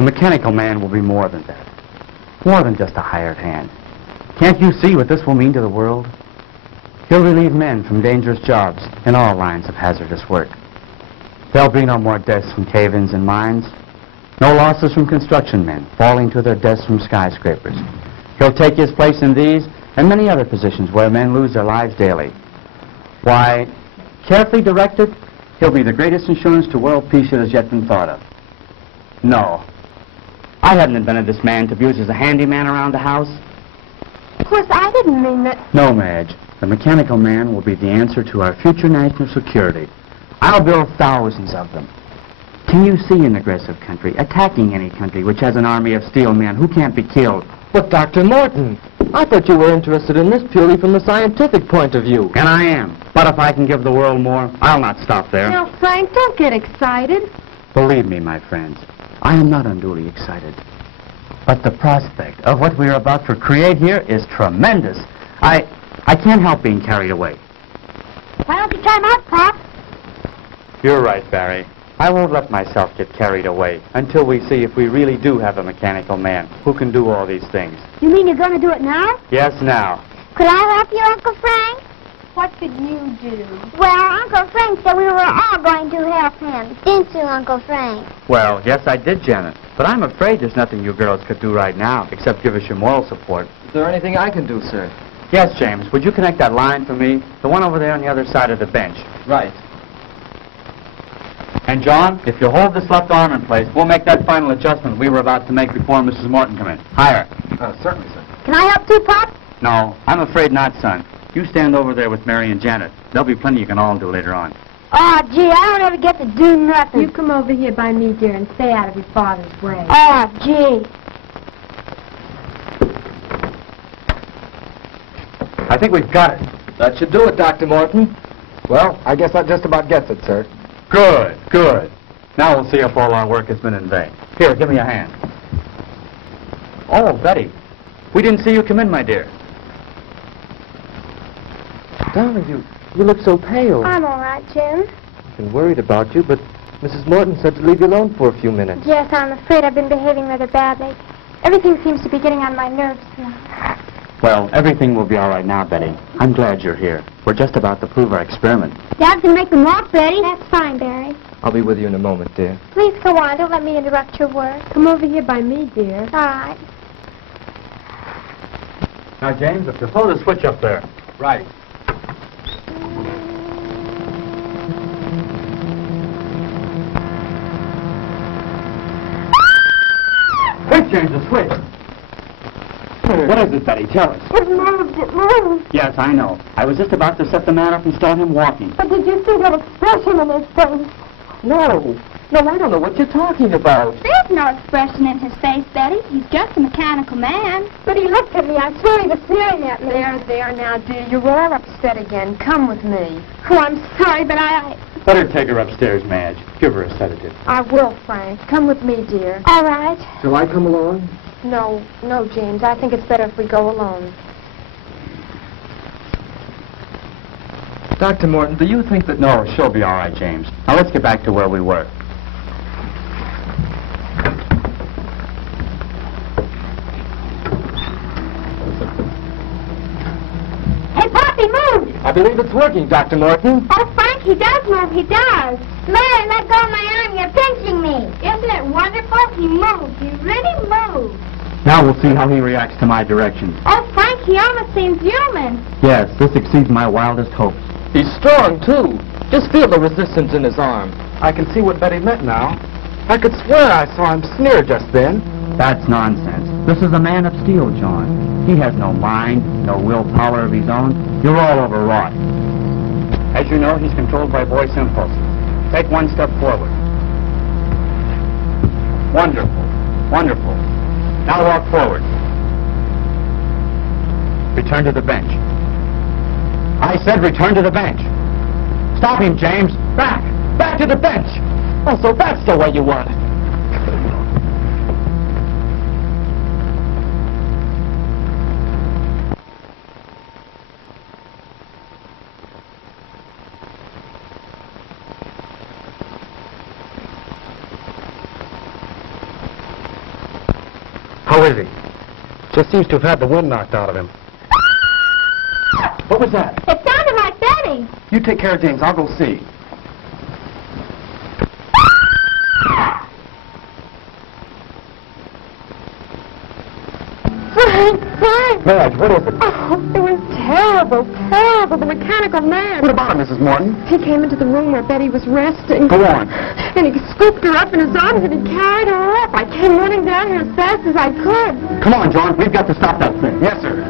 The mechanical man will be more than that. More than just a hired hand. Can't you see what this will mean to the world? He'll relieve men from dangerous jobs in all lines of hazardous work. There'll be no more deaths from cave-ins and mines. No losses from construction men falling to their deaths from skyscrapers. He'll take his place in these and many other positions where men lose their lives daily. Why, carefully directed, he'll be the greatest insurance to world peace that has yet been thought of. No. I haven't invented this man to be used as a handyman around the house. Of course, I didn't mean that. No, Madge. The mechanical man will be the answer to our future national security. I'll build thousands of them. Can you see an aggressive country attacking any country which has an army of steel men who can't be killed? But, Dr. Morton, I thought you were interested in this purely from the scientific point of view. And I am. But if I can give the world more, I'll not stop there. Now, Frank, don't get excited. Believe me, my friends, I am not unduly excited. But the prospect of what we are about to create here is tremendous. I can't help being carried away. Why don't you time out, Pop? You're right, Barry. I won't let myself get carried away until we see if we really do have a mechanical man who can do all these things. You mean you're going to do it now? Yes, now. Could I help you, Uncle Frank? What could you do? Well, Uncle Frank said we were all going to help him. Didn't you, Uncle Frank? Well, yes, I did, Janet. But I'm afraid there's nothing you girls could do right now except give us your moral support. Is there anything I can do, sir? Yes, James. Would you connect that line for me? The one over there on the other side of the bench. Right. And, John, if you hold this left arm in place, we'll make that final adjustment we were about to make before Mrs. Morton come in. Higher. Certainly, sir. Can I help too, Pop? No, I'm afraid not, son. You stand over there with Mary and Janet. There'll be plenty you can all do later on. Oh, gee, I don't ever get to do nothing. You come over here by me, dear, and stay out of your father's way. Oh, gee. I think we've got it. That should do it, Dr. Morton. Well, I guess that just about gets it, sir. Good, good. Now we'll see if all our work has been in vain. Here, give me a hand. Oh, Betty, we didn't see you come in, my dear. Darling, you look so pale. I'm all right, Jim. I've been worried about you, but Mrs. Morton said to leave you alone for a few minutes. Yes, I'm afraid I've been behaving rather badly. Everything seems to be getting on my nerves now. Well, everything will be all right now, Betty. I'm glad you're here. We're just about to prove our experiment. Dad can make them walk, Betty. That's fine, Barry. I'll be with you in a moment, dear. Please go on. Don't let me interrupt your work. Come over here by me, dear. All right. Now, James, if you throw the switch up there. Right. Quick, James, the switch. What is it, Betty? Tell us. It moved. It moved. Yes, I know. I was just about to set the man up and start him walking. But did you see that expression in his face? No, I don't know what you're talking about. There's no expression in his face, Betty. He's just a mechanical man. But he looked at me. I swear he was staring at me. There now, dear. You're all upset again. Come with me. Oh, I'm sorry, but I... Better take her upstairs, Madge. Give her a sedative. I will, Frank. Come with me, dear. All right. Shall I come along? No, James. I think it's better if we go alone. Dr. Morton, do you think that... No, she'll be all right, James. Now, let's get back to where we were. Hey, Pop, he moved. I believe it's working, Dr. Morton. Oh, Frank, he does move. He does. Mary, let go of my arm. You're pinching me. Isn't it wonderful? He moved. He really moved. Now we'll see how he reacts to my directions. Oh, Frank, he almost seems human. Yes, this exceeds my wildest hopes. He's strong, too. Just feel the resistance in his arm. I can see what Betty meant now. I could swear I saw him sneer just then. That's nonsense. This is a man of steel, John. He has no mind, no willpower of his own. You're all overwrought. As you know, he's controlled by voice impulses. Take one step forward. Wonderful. Wonderful. Now walk forward. Return to the bench. I said return to the bench. Stop him, James. Back. Back to the bench. Oh, so that's the way you want it. How is he? Just seems to have had the wind knocked out of him. What was that? It sounded like Betty. You take care of James. I'll go see. Frank! Madge, what is it? Oh, it was terrible, terrible. The mechanical man. What about him, Mrs. Morton? He came into the room where Betty was resting. Go on. And he scooped her up in his arms and he carried her up. I came running down here as fast as I could. Come on, John. We've got to stop that thing. Yes, sir.